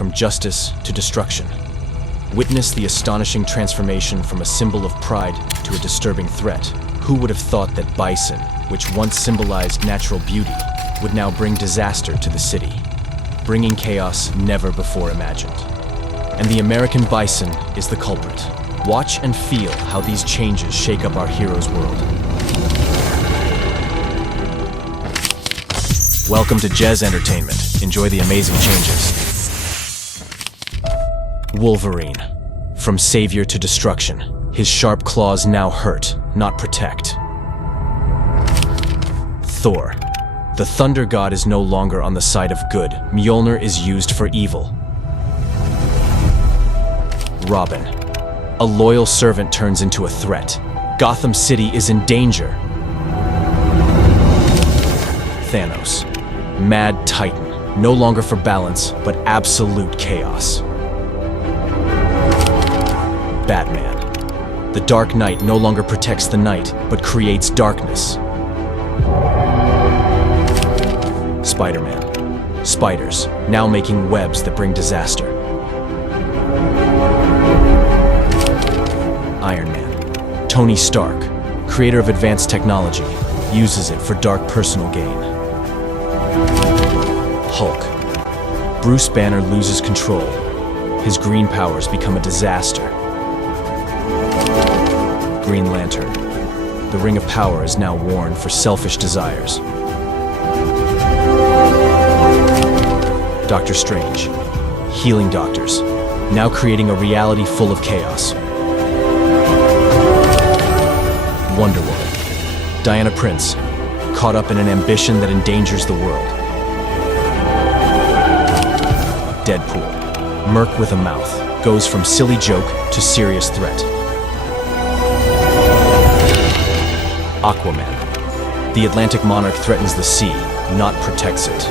from justice to destruction. Witness the astonishing transformation from a symbol of pride to a disturbing threat. Who would have thought that bison, which once symbolized natural beauty, would now bring disaster to the city, bringing chaos never before imagined? And the American bison is the culprit. Watch and feel how these changes shake up our hero's world. Welcome to Jezz Entertainment. Enjoy the amazing changes. Wolverine. From savior to destruction. His sharp claws now hurt, not protect. Thor. The thunder god is no longer on the side of good. Mjolnir is used for evil. Robin. A loyal servant turns into a threat. Gotham City is in danger. Thanos. Mad Titan. No longer for balance, but absolute chaos. Batman. The Dark Knight no longer protects the night, but creates darkness. Spider-Man. Spiders, now making webs that bring disaster. Iron Man. Tony Stark, creator of advanced technology, uses it for dark personal gain. Hulk. Bruce Banner loses control. His green powers become a disaster. Green Lantern. The Ring of Power is now worn for selfish desires. Doctor Strange. Healing doctors, now creating a reality full of chaos. Wonder Woman. Diana Prince, caught up in an ambition that endangers the world. Deadpool. Merc with a mouth, goes from silly joke to serious threat. Aquaman. The Atlantic monarch threatens the sea, not protects it.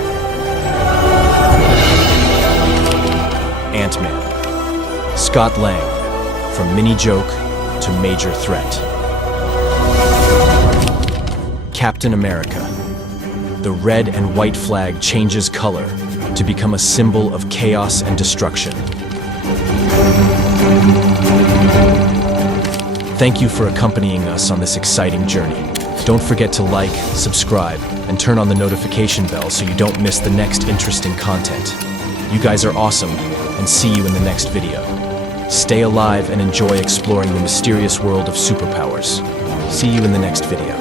Ant-Man. Scott Lang. From mini joke to major threat. Captain America. The red and white flag changes color to become a symbol of chaos and destruction. Thank you for accompanying us on this exciting journey. Don't forget to like, subscribe, and turn on the notification bell so you don't miss the next interesting content. You guys are awesome, and see you in the next video. Stay alive and enjoy exploring the mysterious world of superpowers. See you in the next video.